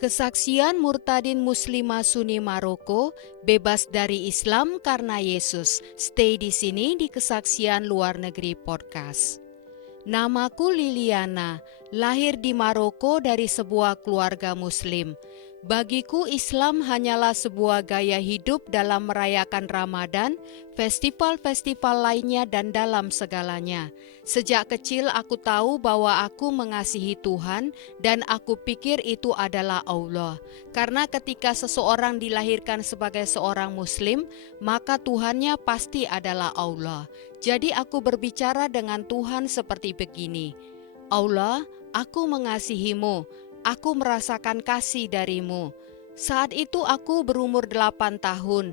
Kesaksian Murtadin Muslimah Sunni Maroko bebas dari Islam karena Yesus. Stay di sini di Kesaksian Luar Negeri Podcast. Namaku Liliana, lahir di Maroko dari sebuah keluarga Muslim. Bagiku Islam hanyalah sebuah gaya hidup dalam merayakan Ramadan, festival-festival lainnya dan dalam segalanya. Sejak kecil aku tahu bahwa aku mengasihi Tuhan dan aku pikir itu adalah Allah. Karena ketika seseorang dilahirkan sebagai seorang Muslim, maka Tuhannya pasti adalah Allah. Jadi aku berbicara dengan Tuhan seperti begini. Allah, aku mengasihimu. Aku merasakan kasih darimu. Saat itu aku berumur 8 tahun.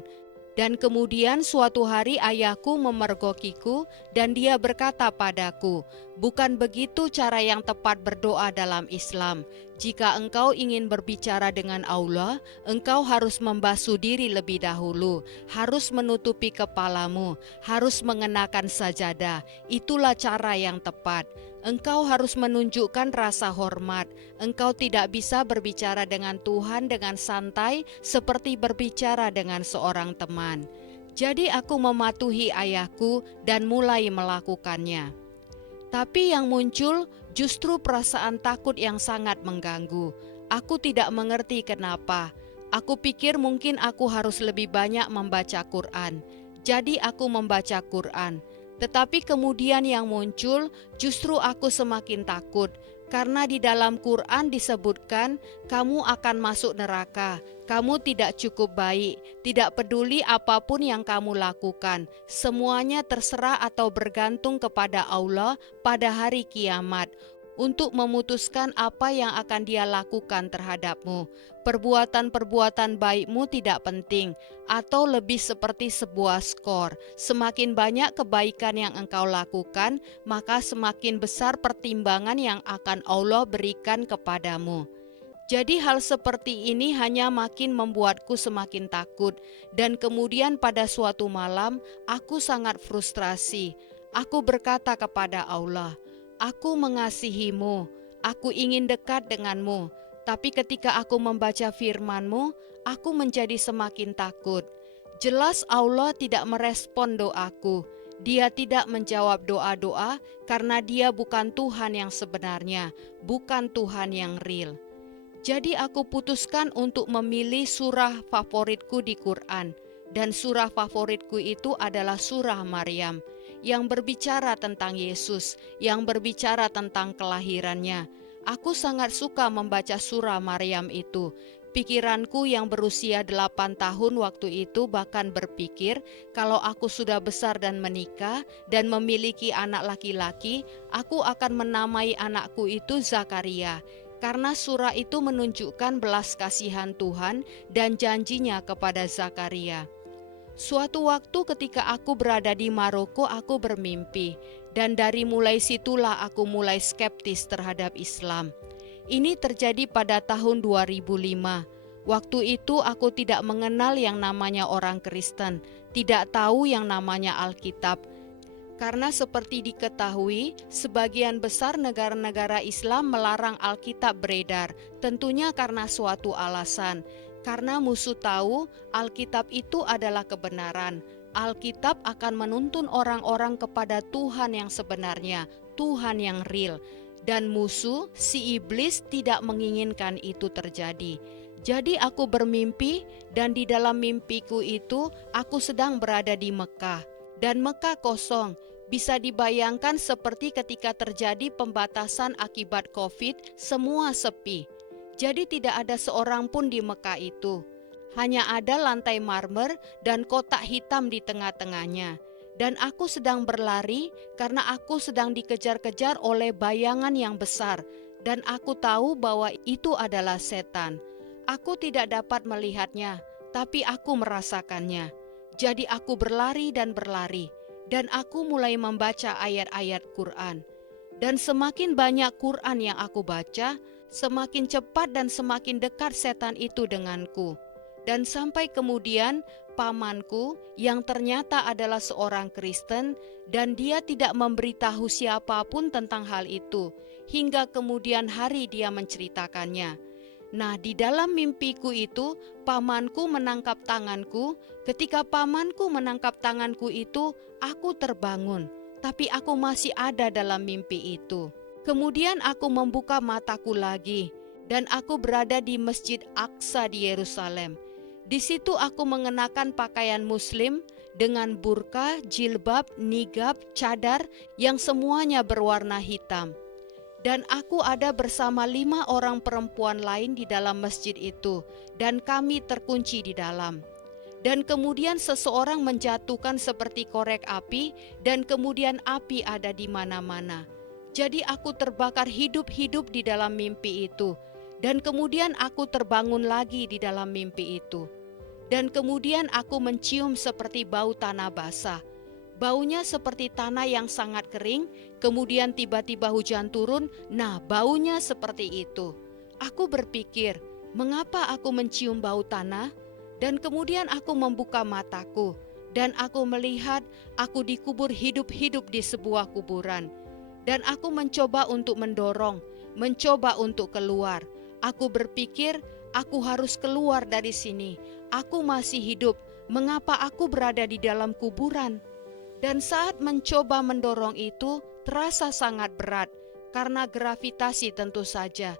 Dan kemudian suatu hari ayahku memergokiku dan dia berkata padaku, "Bukan begitu cara yang tepat berdoa dalam Islam. Jika engkau ingin berbicara dengan Allah, engkau harus membasuh diri lebih dahulu, harus menutupi kepalamu, harus mengenakan sajadah. Itulah cara yang tepat. Engkau harus menunjukkan rasa hormat. Engkau tidak bisa berbicara dengan Tuhan dengan santai seperti berbicara dengan seorang teman." Jadi aku mematuhi ayahku dan mulai melakukannya. Tapi yang muncul justru perasaan takut yang sangat mengganggu. Aku tidak mengerti kenapa. Aku pikir mungkin aku harus lebih banyak membaca Quran. Jadi aku membaca Quran. Tetapi kemudian yang muncul justru aku semakin takut. Karena di dalam Quran disebutkan kamu akan masuk neraka, kamu tidak cukup baik, tidak peduli apapun yang kamu lakukan, semuanya terserah atau bergantung kepada Allah pada hari kiamat untuk memutuskan apa yang akan Dia lakukan terhadapmu. Perbuatan-perbuatan baikmu tidak penting, atau lebih seperti sebuah skor. Semakin banyak kebaikan yang engkau lakukan, maka semakin besar pertimbangan yang akan Allah berikan kepadamu. Jadi hal seperti ini hanya makin membuatku semakin takut. Dan kemudian pada suatu malam, aku sangat frustrasi. Aku berkata kepada Allah, "Aku mengasihimu, aku ingin dekat denganmu." Tapi ketika aku membaca firman-Mu, aku menjadi semakin takut. Jelas Allah tidak merespon doaku. Dia tidak menjawab doa-doa karena Dia bukan Tuhan yang sebenarnya, bukan Tuhan yang real. Jadi aku putuskan untuk memilih surah favoritku di Quran. Dan surah favoritku itu adalah surah Maryam, yang berbicara tentang Yesus, yang berbicara tentang kelahirannya. Aku sangat suka membaca surah Maryam itu. Pikiranku yang berusia 8 tahun waktu itu bahkan berpikir kalau aku sudah besar dan menikah dan memiliki anak laki-laki, aku akan menamai anakku itu Zakaria. Karena surah itu menunjukkan belas kasihan Tuhan dan janjinya kepada Zakaria. Suatu waktu ketika aku berada di Maroko, aku bermimpi. Dan dari mulai situlah aku mulai skeptis terhadap Islam. Ini terjadi pada tahun 2005. Waktu itu aku tidak mengenal yang namanya orang Kristen, tidak tahu yang namanya Alkitab. Karena seperti diketahui, sebagian besar negara-negara Islam melarang Alkitab beredar, tentunya karena suatu alasan. Karena musuh tahu Alkitab itu adalah kebenaran. Alkitab akan menuntun orang-orang kepada Tuhan yang sebenarnya, Tuhan yang real. Dan musuh, si iblis, tidak menginginkan itu terjadi. Jadi aku bermimpi, dan di dalam mimpiku itu aku sedang berada di Mekah. Dan Mekah kosong. Bisa dibayangkan seperti ketika terjadi pembatasan akibat COVID, semua sepi. Jadi tidak ada seorang pun di Mekah itu. Hanya ada lantai marmer dan kotak hitam di tengah-tengahnya. Dan aku sedang berlari karena aku sedang dikejar-kejar oleh bayangan yang besar. Dan aku tahu bahwa itu adalah setan. Aku tidak dapat melihatnya, tapi aku merasakannya. Jadi aku berlari dan berlari. Dan aku mulai membaca ayat-ayat Quran. Dan semakin banyak Quran yang aku baca, semakin cepat dan semakin dekat setan itu denganku. Dan sampai kemudian pamanku yang ternyata adalah seorang Kristen dan dia tidak memberitahu siapapun tentang hal itu. Hingga kemudian hari dia menceritakannya. Nah, di dalam mimpiku itu, pamanku menangkap tanganku. Ketika pamanku menangkap tanganku itu, aku terbangun, tapi aku masih ada dalam mimpi itu. Kemudian aku membuka mataku lagi, dan aku berada di Masjid Aqsa di Yerusalem. Di situ aku mengenakan pakaian Muslim dengan burka, jilbab, nigab, cadar yang semuanya berwarna hitam. Dan aku ada bersama 5 orang perempuan lain di dalam masjid itu, dan kami terkunci di dalam. Dan kemudian seseorang menjatuhkan seperti korek api, dan kemudian api ada di mana-mana. Jadi aku terbakar hidup-hidup di dalam mimpi itu, dan kemudian aku terbangun lagi di dalam mimpi itu. Dan kemudian aku mencium seperti bau tanah basah. Baunya seperti tanah yang sangat kering, kemudian tiba-tiba hujan turun, nah baunya seperti itu. Aku berpikir, mengapa aku mencium bau tanah? Dan kemudian aku membuka mataku, dan aku melihat aku dikubur hidup-hidup di sebuah kuburan. Dan aku mencoba untuk mendorong, mencoba untuk keluar. Aku berpikir, aku harus keluar dari sini. Aku masih hidup, mengapa aku berada di dalam kuburan? Dan saat mencoba mendorong itu terasa sangat berat karena gravitasi tentu saja.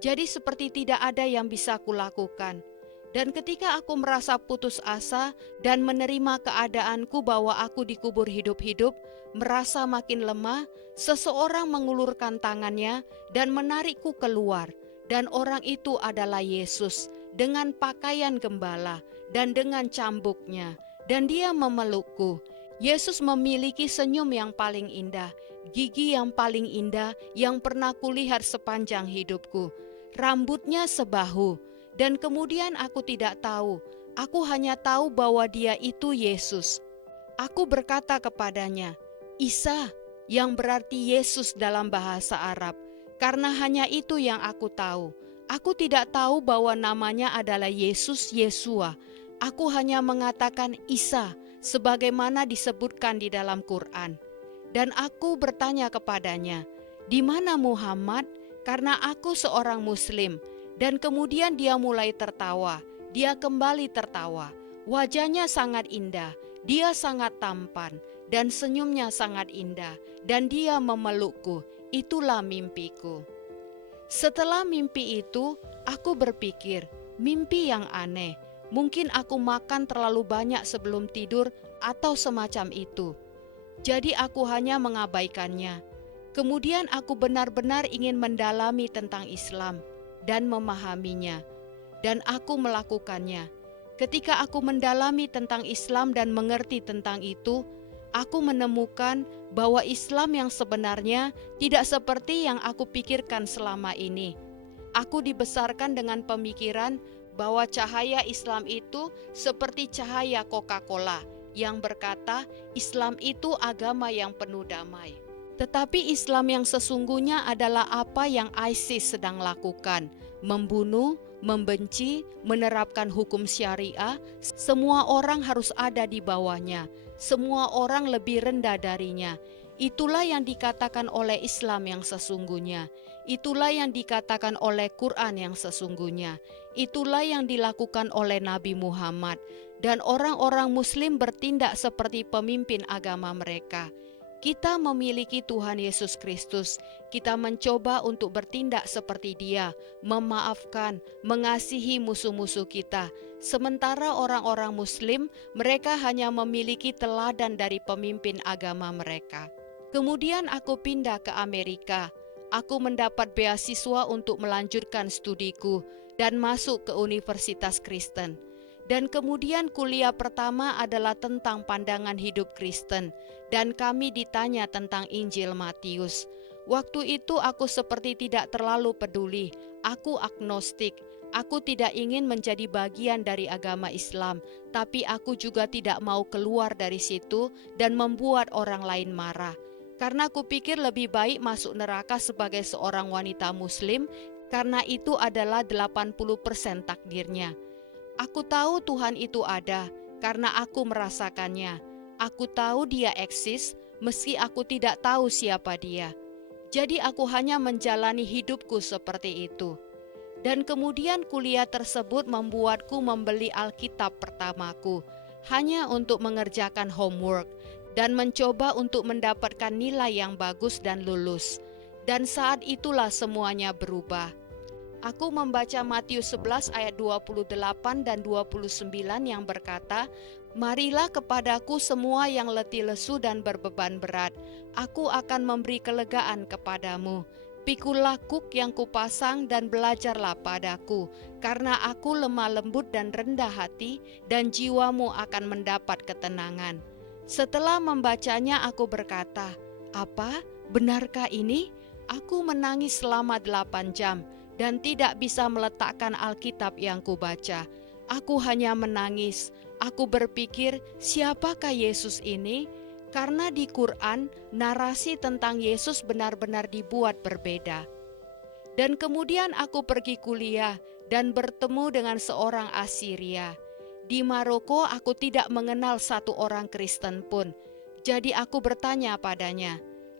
Jadi seperti tidak ada yang bisa kulakukan. Dan ketika aku merasa putus asa dan menerima keadaanku bahwa aku dikubur hidup-hidup, merasa makin lemah, seseorang mengulurkan tangannya dan menarikku keluar. Dan orang itu adalah Yesus dengan pakaian gembala dan dengan cambuknya. Dan dia memelukku. Yesus memiliki senyum yang paling indah, gigi yang paling indah yang pernah kulihat sepanjang hidupku. Rambutnya sebahu, dan kemudian aku tidak tahu. Aku hanya tahu bahwa dia itu Yesus. Aku berkata kepadanya, Isa, yang berarti Yesus dalam bahasa Arab, karena hanya itu yang aku tahu. Aku tidak tahu bahwa namanya adalah Yesus Yesua. Aku hanya mengatakan Isa, sebagaimana disebutkan di dalam Quran. Dan aku bertanya kepadanya, di mana Muhammad? Karena aku seorang Muslim. Dan kemudian dia mulai tertawa. Dia kembali tertawa. Wajahnya sangat indah. Dia sangat tampan. Dan senyumnya sangat indah. Dan dia memelukku. Itulah mimpiku. Setelah mimpi itu, aku berpikir, mimpi yang aneh. Mungkin aku makan terlalu banyak sebelum tidur atau semacam itu. Jadi aku hanya mengabaikannya. Kemudian aku benar-benar ingin mendalami tentang Islam dan memahaminya. Dan aku melakukannya. Ketika aku mendalami tentang Islam dan mengerti tentang itu, aku menemukan bahwa Islam yang sebenarnya tidak seperti yang aku pikirkan selama ini. Aku dibesarkan dengan pemikiran bahwa cahaya Islam itu seperti cahaya Coca-Cola yang berkata Islam itu agama yang penuh damai. Tetapi Islam yang sesungguhnya adalah apa yang ISIS sedang lakukan, membunuh, membenci, menerapkan hukum syariah. Semua orang harus ada di bawahnya, semua orang lebih rendah darinya. Itulah yang dikatakan oleh Islam yang sesungguhnya. Itulah yang dikatakan oleh Quran yang sesungguhnya. Itulah yang dilakukan oleh Nabi Muhammad. Dan orang-orang Muslim bertindak seperti pemimpin agama mereka. Kita memiliki Tuhan Yesus Kristus. Kita mencoba untuk bertindak seperti Dia, memaafkan, mengasihi musuh-musuh kita. Sementara orang-orang Muslim, mereka hanya memiliki teladan dari pemimpin agama mereka. Kemudian aku pindah ke Amerika. Aku mendapat beasiswa untuk melanjutkan studiku dan masuk ke Universitas Kristen. Dan kemudian kuliah pertama adalah tentang pandangan hidup Kristen, dan kami ditanya tentang Injil Matius. Waktu itu aku seperti tidak terlalu peduli. Aku agnostik. Aku tidak ingin menjadi bagian dari agama Islam, tapi aku juga tidak mau keluar dari situ dan membuat orang lain marah. Karena kupikir lebih baik masuk neraka sebagai seorang wanita Muslim, karena itu adalah 80% takdirnya. Aku tahu Tuhan itu ada, karena aku merasakannya. Aku tahu Dia eksis, meski aku tidak tahu siapa Dia. Jadi aku hanya menjalani hidupku seperti itu. Dan kemudian kuliah tersebut membuatku membeli Alkitab pertamaku, hanya untuk mengerjakan homework dan mencoba untuk mendapatkan nilai yang bagus dan lulus. Dan saat itulah semuanya berubah. Aku membaca Matius 11 ayat 28 dan 29 yang berkata, "Marilah kepadaku semua yang letih lesu dan berbeban berat, aku akan memberi kelegaan kepadamu. Pikulah kuk yang kupasang dan belajarlah padaku, karena aku lemah lembut dan rendah hati, dan jiwamu akan mendapat ketenangan." Setelah membacanya aku berkata, "Apa? Benarkah ini?" Aku menangis selama 8 jam dan tidak bisa meletakkan Alkitab yang kubaca. Aku hanya menangis. Aku berpikir, siapakah Yesus ini? Karena di Quran, narasi tentang Yesus benar-benar dibuat berbeda. Dan kemudian aku pergi kuliah dan bertemu dengan seorang Asiria. Di Maroko aku tidak mengenal satu orang Kristen pun. Jadi aku bertanya padanya,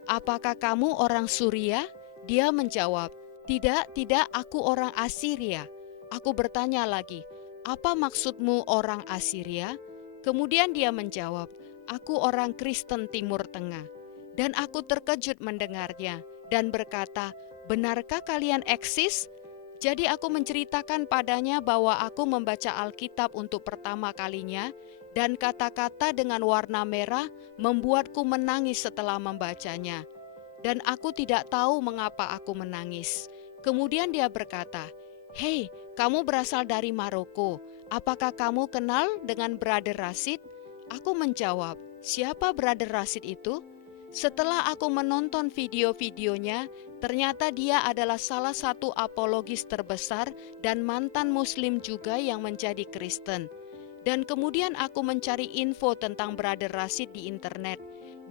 "Apakah kamu orang Suria?" Dia menjawab, "Tidak, aku orang Asiria." Aku bertanya lagi, "Apa maksudmu orang Asiria?" Kemudian dia menjawab, "Aku orang Kristen Timur Tengah." Dan aku terkejut mendengarnya dan berkata, "Benarkah kalian eksis?" Jadi aku menceritakan padanya bahwa aku membaca Alkitab untuk pertama kalinya, dan kata-kata dengan warna merah membuatku menangis setelah membacanya. Dan aku tidak tahu mengapa aku menangis. Kemudian dia berkata, "Hei, kamu berasal dari Maroko. Apakah kamu kenal dengan Brother Rashid?" Aku menjawab, "Siapa Brother Rashid itu?" Setelah aku menonton video-videonya, ternyata dia adalah salah satu apologis terbesar dan mantan muslim juga yang menjadi Kristen. Dan kemudian aku mencari info tentang Brother Rashid di internet.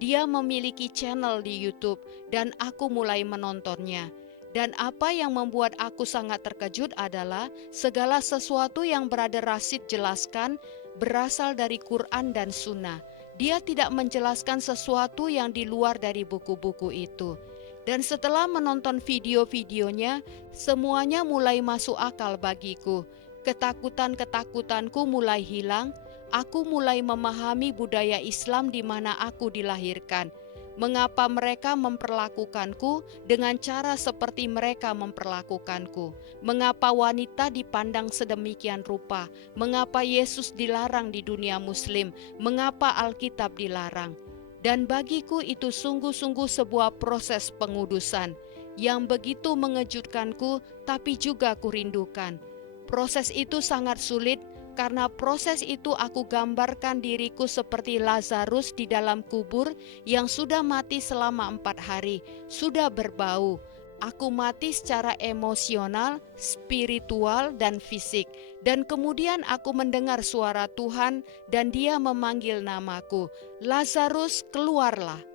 Dia memiliki channel di YouTube dan aku mulai menontonnya. Dan apa yang membuat aku sangat terkejut adalah segala sesuatu yang Brother Rashid jelaskan berasal dari Quran dan Sunnah. Dia tidak menjelaskan sesuatu yang di luar dari buku-buku itu. Dan setelah menonton video-videonya, semuanya mulai masuk akal bagiku. Ketakutan-ketakutanku mulai hilang. Aku mulai memahami budaya Islam di mana aku dilahirkan. Mengapa mereka memperlakukanku dengan cara seperti mereka memperlakukanku? Mengapa wanita dipandang sedemikian rupa? Mengapa Yesus dilarang di dunia Muslim? Mengapa Alkitab dilarang? Dan bagiku itu sungguh-sungguh sebuah proses pengudusan yang begitu mengejutkanku, tapi juga kurindukan. Proses itu sangat sulit. Karena proses itu aku gambarkan diriku seperti Lazarus di dalam kubur yang sudah mati selama 4 hari, sudah berbau. Aku mati secara emosional, spiritual, dan fisik. Dan kemudian aku mendengar suara Tuhan dan Dia memanggil namaku, "Lazarus, keluarlah."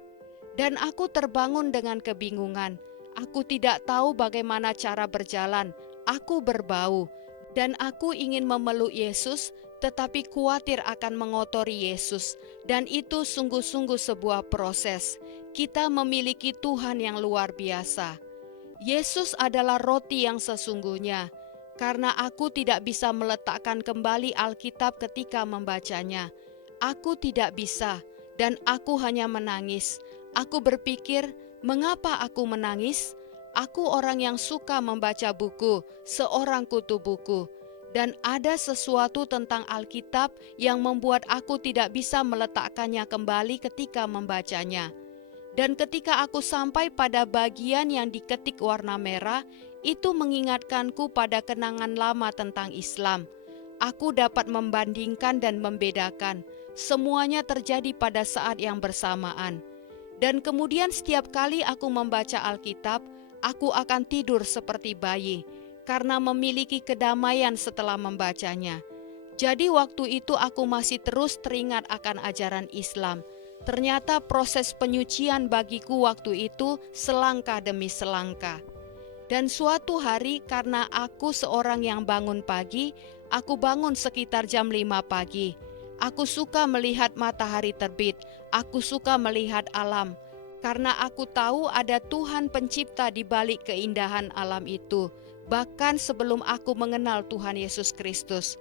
Dan aku terbangun dengan kebingungan. Aku tidak tahu bagaimana cara berjalan. Aku berbau. Dan aku ingin memeluk Yesus, tetapi khawatir akan mengotori Yesus. Dan itu sungguh-sungguh sebuah proses. Kita memiliki Tuhan yang luar biasa. Yesus adalah roti yang sesungguhnya. Karena aku tidak bisa meletakkan kembali Alkitab ketika membacanya. Aku tidak bisa, dan aku hanya menangis. Aku berpikir, mengapa aku menangis? Aku orang yang suka membaca buku, seorang kutu buku. Dan ada sesuatu tentang Alkitab yang membuat aku tidak bisa meletakkannya kembali ketika membacanya. Dan ketika aku sampai pada bagian yang diketik warna merah, itu mengingatkanku pada kenangan lama tentang Islam. Aku dapat membandingkan dan membedakan. Semuanya terjadi pada saat yang bersamaan. Dan kemudian setiap kali aku membaca Alkitab, aku akan tidur seperti bayi, karena memiliki kedamaian setelah membacanya. Jadi waktu itu aku masih terus teringat akan ajaran Islam. Ternyata proses penyucian bagiku waktu itu selangkah demi selangkah. Dan suatu hari karena aku seorang yang bangun pagi, aku bangun sekitar jam 5 pagi. Aku suka melihat matahari terbit, aku suka melihat alam. Karena aku tahu ada Tuhan pencipta di balik keindahan alam itu. bahkan sebelum aku mengenal Tuhan Yesus Kristus.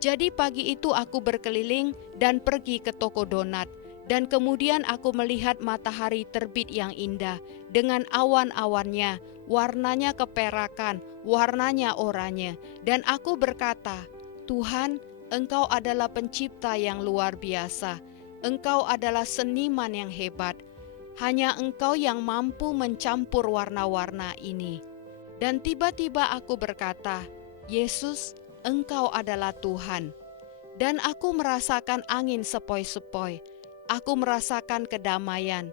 Jadi pagi itu aku berkeliling dan pergi ke toko donat, dan kemudian aku melihat matahari terbit yang indah dengan awan-awannya, warnanya keperakan, warnanya oranye, dan aku berkata, Tuhan, Engkau adalah pencipta yang luar biasa. Engkau adalah seniman yang hebat. Hanya Engkau yang mampu mencampur warna-warna ini. Dan tiba-tiba aku berkata, Yesus, Engkau adalah Tuhan. Dan aku merasakan angin sepoi-sepoi. Aku merasakan kedamaian.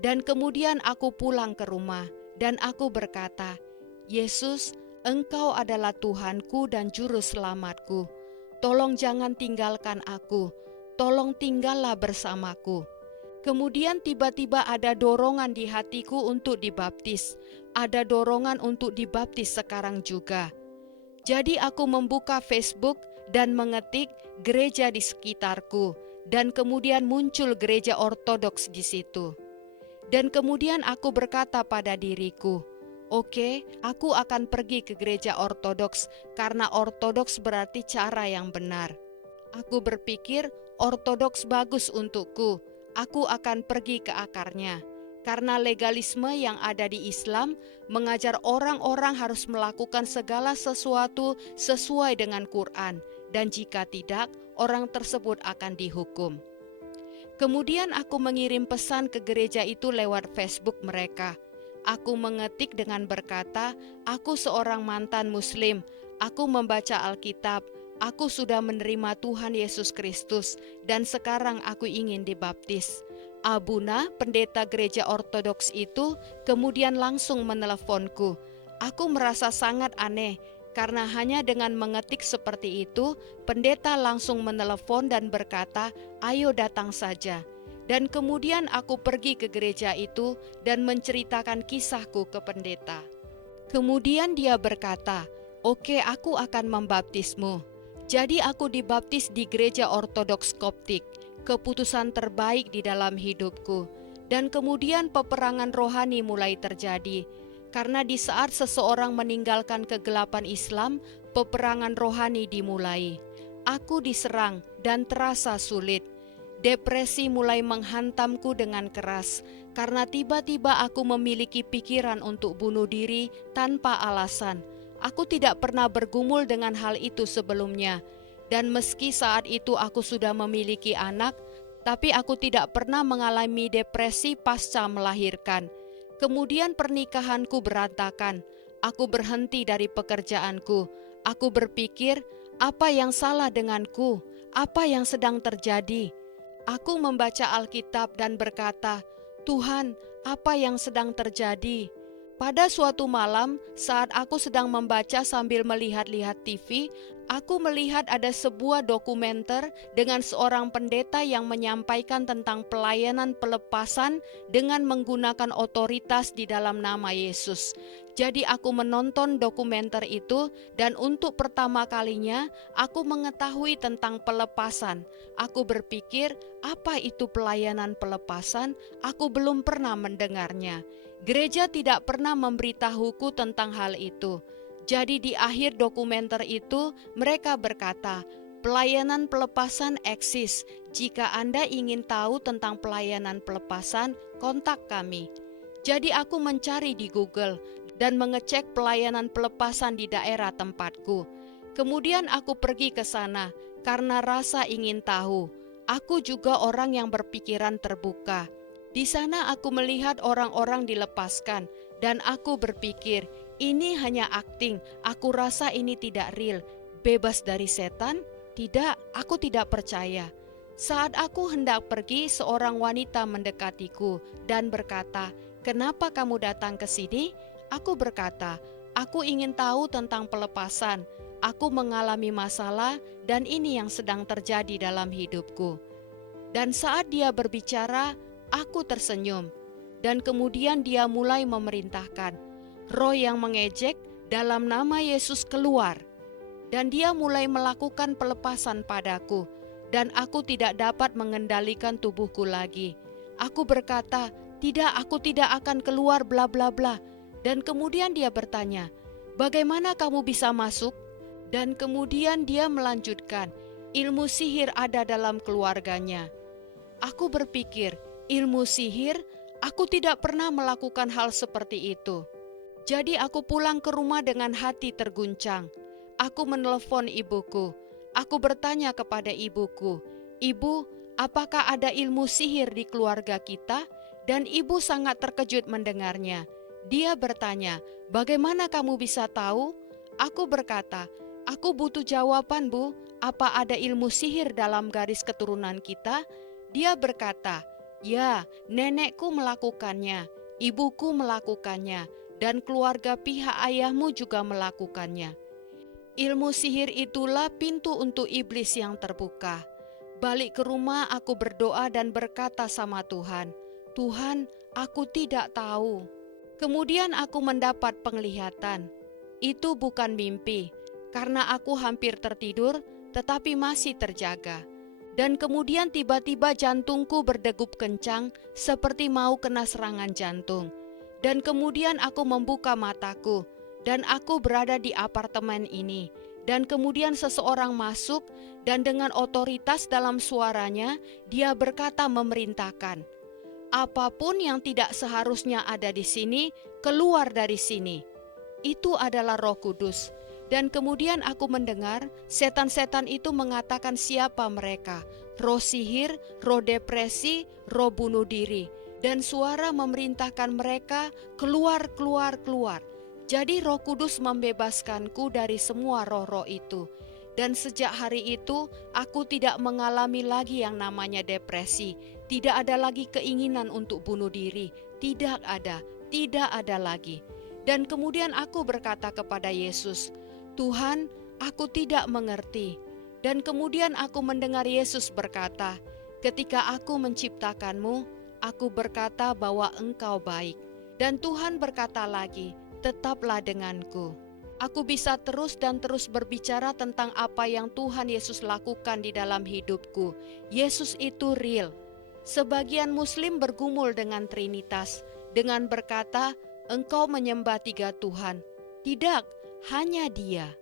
Dan kemudian aku pulang ke rumah dan aku berkata, Yesus, Engkau adalah Tuhanku dan Juru Selamatku. Tolong jangan tinggalkan aku. Tolong tinggallah bersamaku. Kemudian tiba-tiba ada dorongan di hatiku untuk dibaptis. Ada dorongan untuk dibaptis sekarang juga. Jadi aku membuka Facebook dan mengetik gereja di sekitarku. Dan kemudian muncul gereja ortodoks di situ. Dan kemudian aku berkata pada diriku, oke, aku akan pergi ke gereja ortodoks karena ortodoks berarti cara yang benar. Aku berpikir ortodoks bagus untukku. Aku akan pergi ke akarnya. Karena legalisme yang ada di Islam mengajar orang-orang harus melakukan segala sesuatu sesuai dengan Quran. Dan jika tidak, orang tersebut akan dihukum. Kemudian aku mengirim pesan ke gereja itu lewat Facebook mereka. Aku mengetik dengan berkata, aku seorang mantan muslim, aku membaca Alkitab, aku sudah menerima Tuhan Yesus Kristus, dan sekarang aku ingin dibaptis. Abuna, pendeta gereja ortodoks itu, kemudian langsung meneleponku. Aku merasa sangat aneh, karena hanya dengan mengetik seperti itu, pendeta langsung menelepon dan berkata, ayo datang saja. Dan kemudian aku pergi ke gereja itu dan menceritakan kisahku ke pendeta. Kemudian dia berkata, oke, aku akan membaptismu. Jadi aku dibaptis di gereja ortodoks Koptik, keputusan terbaik di dalam hidupku. Dan kemudian peperangan rohani mulai terjadi. Karena di saat seseorang meninggalkan kegelapan Islam, peperangan rohani dimulai. Aku diserang dan terasa sulit. Depresi mulai menghantamku dengan keras, karena tiba-tiba aku memiliki pikiran untuk bunuh diri tanpa alasan. Aku tidak pernah bergumul dengan hal itu sebelumnya. Dan meski saat itu aku sudah memiliki anak, tapi aku tidak pernah mengalami depresi pasca melahirkan. Kemudian pernikahanku berantakan. Aku berhenti dari pekerjaanku. Aku berpikir, apa yang salah denganku? Apa yang sedang terjadi? Aku membaca Alkitab dan berkata, Tuhan, apa yang sedang terjadi? Pada suatu malam, saat aku sedang membaca sambil melihat-lihat TV, aku melihat ada sebuah dokumenter dengan seorang pendeta yang menyampaikan tentang pelayanan pelepasan dengan menggunakan otoritas di dalam nama Yesus. Jadi aku menonton dokumenter itu dan untuk pertama kalinya aku mengetahui tentang pelepasan. Aku berpikir, apa itu pelayanan pelepasan? Aku belum pernah mendengarnya. Gereja tidak pernah memberitahuku tentang hal itu. Jadi di akhir dokumenter itu mereka berkata, pelayanan pelepasan eksis. Jika Anda ingin tahu tentang pelayanan pelepasan, kontak kami. Jadi aku mencari di Google dan mengecek pelayanan pelepasan di daerah tempatku. Kemudian aku pergi ke sana karena rasa ingin tahu. Aku juga orang yang berpikiran terbuka. Di sana aku melihat orang-orang dilepaskan dan aku berpikir, ini hanya akting, aku rasa ini tidak real. Bebas dari setan? Tidak, aku tidak percaya. Saat aku hendak pergi, seorang wanita mendekatiku dan berkata, kenapa kamu datang ke sini? Aku berkata, aku ingin tahu tentang pelepasan. Aku mengalami masalah dan ini yang sedang terjadi dalam hidupku. Dan saat dia berbicara, aku tersenyum, dan kemudian dia mulai memerintahkan, roh yang mengejek dalam nama Yesus keluar. Dan dia mulai melakukan pelepasan padaku, dan aku tidak dapat mengendalikan tubuhku lagi. Aku berkata, tidak, aku tidak akan keluar bla bla bla. Dan kemudian dia bertanya, bagaimana kamu bisa masuk?" Dan kemudian dia melanjutkan, "Ilmu sihir ada dalam keluarganya." Aku berpikir, ilmu sihir, aku tidak pernah melakukan hal seperti itu. Jadi aku pulang ke rumah dengan hati terguncang. Aku menelepon ibuku. Aku bertanya kepada ibuku, "Ibu, apakah ada ilmu sihir di keluarga kita?" Dan ibu sangat terkejut mendengarnya. Dia bertanya, "Bagaimana kamu bisa tahu?" Aku berkata, "Aku butuh jawaban, Bu. Apa ada ilmu sihir dalam garis keturunan kita?" Dia berkata, "Ya, nenekku melakukannya, ibuku melakukannya, dan keluarga pihak ayahmu juga melakukannya." Ilmu sihir itulah pintu untuk iblis yang terbuka. Balik ke rumah, aku berdoa dan berkata sama Tuhan, "Tuhan, aku tidak tahu." Kemudian aku mendapat penglihatan. Itu bukan mimpi, karena aku hampir tertidur tetapi masih terjaga. Dan kemudian tiba-tiba jantungku berdegup kencang seperti mau kena serangan jantung. Dan kemudian aku membuka mataku dan aku berada di apartemen ini. Dan kemudian seseorang masuk dan dengan otoritas dalam suaranya dia berkata memerintahkan, "Apapun yang tidak seharusnya ada di sini, keluar dari sini." Itu adalah Roh Kudus. Dan kemudian aku mendengar setan-setan itu mengatakan siapa mereka: roh sihir, roh depresi, roh bunuh diri. Dan suara memerintahkan mereka keluar, keluar, keluar. Jadi Roh Kudus membebaskanku dari semua roh-roh itu. Dan sejak hari itu aku tidak mengalami lagi yang namanya depresi. Tidak ada lagi keinginan untuk bunuh diri. Tidak ada lagi. Dan kemudian aku berkata kepada Yesus, "Tuhan, aku tidak mengerti." Dan kemudian aku mendengar Yesus berkata, "Ketika aku menciptakanmu, aku berkata bahwa engkau baik." Dan Tuhan berkata lagi, "Tetaplah denganku." Aku bisa terus dan terus berbicara tentang apa yang Tuhan Yesus lakukan di dalam hidupku. Yesus itu real. Sebagian Muslim bergumul dengan Trinitas, dengan berkata, "Engkau menyembah 3 Tuhan." Tidak, hanya Dia.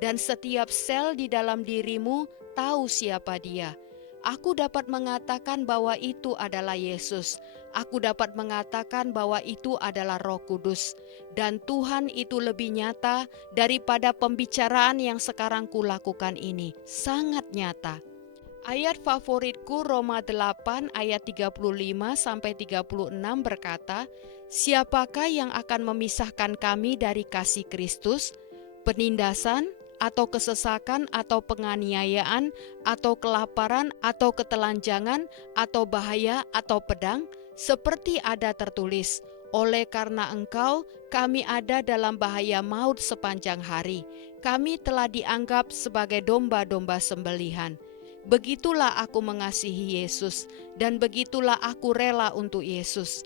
Dan setiap sel di dalam dirimu tahu siapa Dia. Aku dapat mengatakan bahwa itu adalah Yesus. Aku dapat mengatakan bahwa itu adalah Roh Kudus. Dan Tuhan itu lebih nyata daripada pembicaraan yang sekarang kulakukan ini. Sangat nyata. Ayat favoritku Roma 8 ayat 35 sampai 36 berkata, "Siapakah yang akan memisahkan kami dari kasih Kristus? Penindasan atau kesesakan atau penganiayaan atau kelaparan atau ketelanjangan atau bahaya atau pedang? Seperti ada tertulis, oleh karena Engkau kami ada dalam bahaya maut sepanjang hari. Kami telah dianggap sebagai domba-domba sembelihan." Begitulah aku mengasihi Yesus, dan begitulah aku rela untuk Yesus.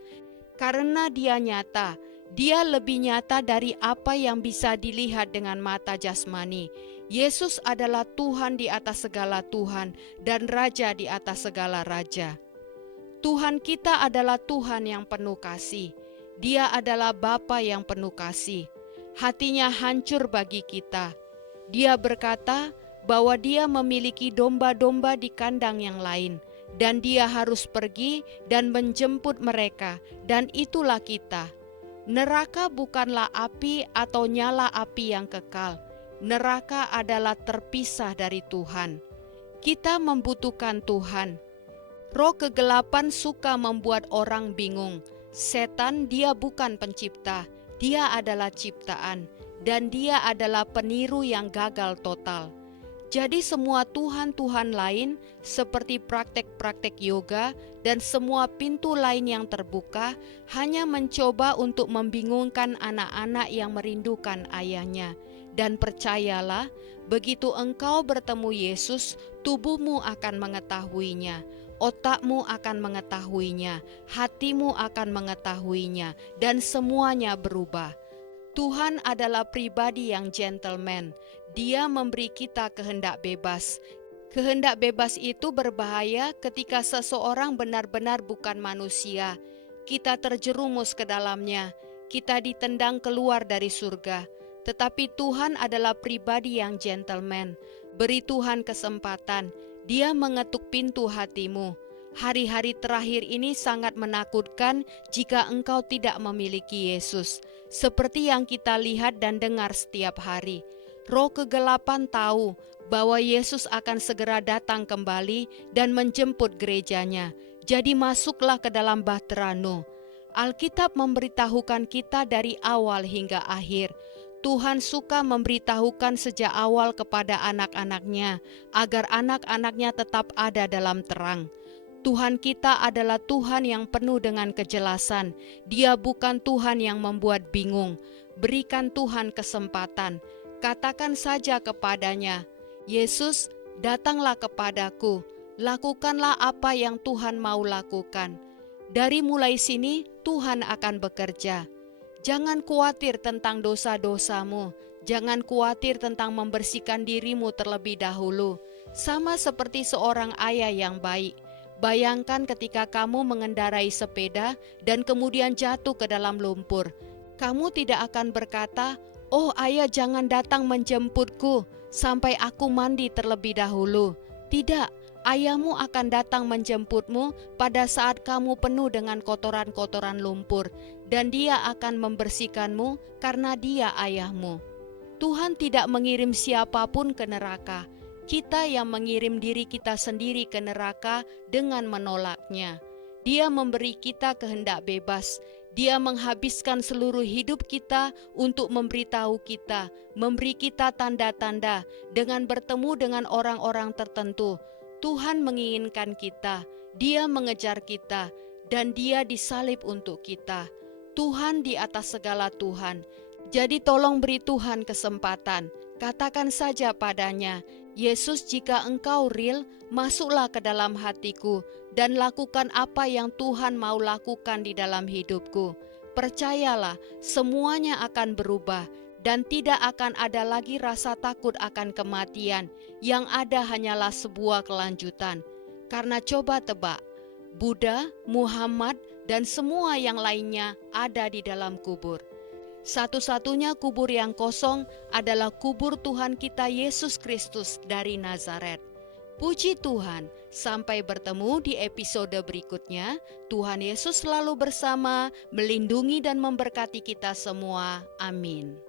Karena Dia nyata, Dia lebih nyata dari apa yang bisa dilihat dengan mata jasmani. Yesus adalah Tuhan di atas segala Tuhan, dan Raja di atas segala Raja. Tuhan kita adalah Tuhan yang penuh kasih. Dia adalah Bapa yang penuh kasih. Hatinya hancur bagi kita. Dia berkata bahwa Dia memiliki domba-domba di kandang yang lain, dan Dia harus pergi dan menjemput mereka, dan itulah kita. Neraka bukanlah api atau nyala api yang kekal. Neraka adalah terpisah dari Tuhan. Kita membutuhkan Tuhan. Roh kegelapan suka membuat orang bingung. Setan dia bukan pencipta, dia adalah ciptaan, dan dia adalah peniru yang gagal total. Jadi semua Tuhan-Tuhan lain seperti praktek-praktek yoga dan semua pintu lain yang terbuka hanya mencoba untuk membingungkan anak-anak yang merindukan ayahnya. Dan percayalah, begitu engkau bertemu Yesus, tubuhmu akan mengetahuinya, otakmu akan mengetahuinya, hatimu akan mengetahuinya, dan semuanya berubah. Tuhan adalah pribadi yang gentleman. Dia memberi kita kehendak bebas. Kehendak bebas itu berbahaya ketika seseorang benar-benar bukan manusia. Kita terjerumus ke dalamnya. Kita ditendang keluar dari surga. Tetapi Tuhan adalah pribadi yang gentleman. Beri Tuhan kesempatan, Dia mengetuk pintu hatimu. Hari-hari terakhir ini sangat menakutkan jika engkau tidak memiliki Yesus. Seperti yang kita lihat dan dengar setiap hari. Roh kegelapan tahu bahwa Yesus akan segera datang kembali dan menjemput gerejanya. Jadi masuklah ke dalam bahtera Nuh. Alkitab memberitahukan kita dari awal hingga akhir. Tuhan suka memberitahukan sejak awal kepada anak-anaknya, agar anak-anaknya tetap ada dalam terang. Tuhan kita adalah Tuhan yang penuh dengan kejelasan. Dia bukan Tuhan yang membuat bingung. Berikan Tuhan kesempatan. Katakan saja kepadanya, Yesus, datanglah kepadaku. Lakukanlah apa yang Tuhan mau lakukan. Dari mulai sini, Tuhan akan bekerja. Jangan khawatir tentang dosa-dosamu. Jangan khawatir tentang membersihkan dirimu terlebih dahulu. Sama seperti seorang ayah yang baik. Bayangkan ketika kamu mengendarai sepeda dan kemudian jatuh ke dalam lumpur. Kamu tidak akan berkata, "Oh ayah, jangan datang menjemputku sampai aku mandi terlebih dahulu." Tidak, ayahmu akan datang menjemputmu pada saat kamu penuh dengan kotoran-kotoran lumpur, dan Dia akan membersihkanmu karena Dia ayahmu. Tuhan tidak mengirim siapapun ke neraka. Kita yang mengirim diri kita sendiri ke neraka dengan menolaknya. Dia memberi kita kehendak bebas. Dia menghabiskan seluruh hidup kita untuk memberitahu kita, memberi kita tanda-tanda dengan bertemu dengan orang-orang tertentu. Tuhan menginginkan kita, Dia mengejar kita, dan Dia disalib untuk kita. Tuhan di atas segala Tuhan. Jadi tolong beri Tuhan kesempatan. Katakan saja padanya, Yesus, jika engkau real, masuklah ke dalam hatiku dan lakukan apa yang Tuhan mau lakukan di dalam hidupku. Percayalah, semuanya akan berubah dan tidak akan ada lagi rasa takut akan kematian. Yang ada hanyalah sebuah kelanjutan. Karena coba tebak, Buddha, Muhammad, dan semua yang lainnya ada di dalam kubur. Satu-satunya kubur yang kosong adalah kubur Tuhan kita Yesus Kristus dari Nazaret. Puji Tuhan, sampai bertemu di episode berikutnya. Tuhan Yesus selalu bersama, melindungi dan memberkati kita semua. Amin.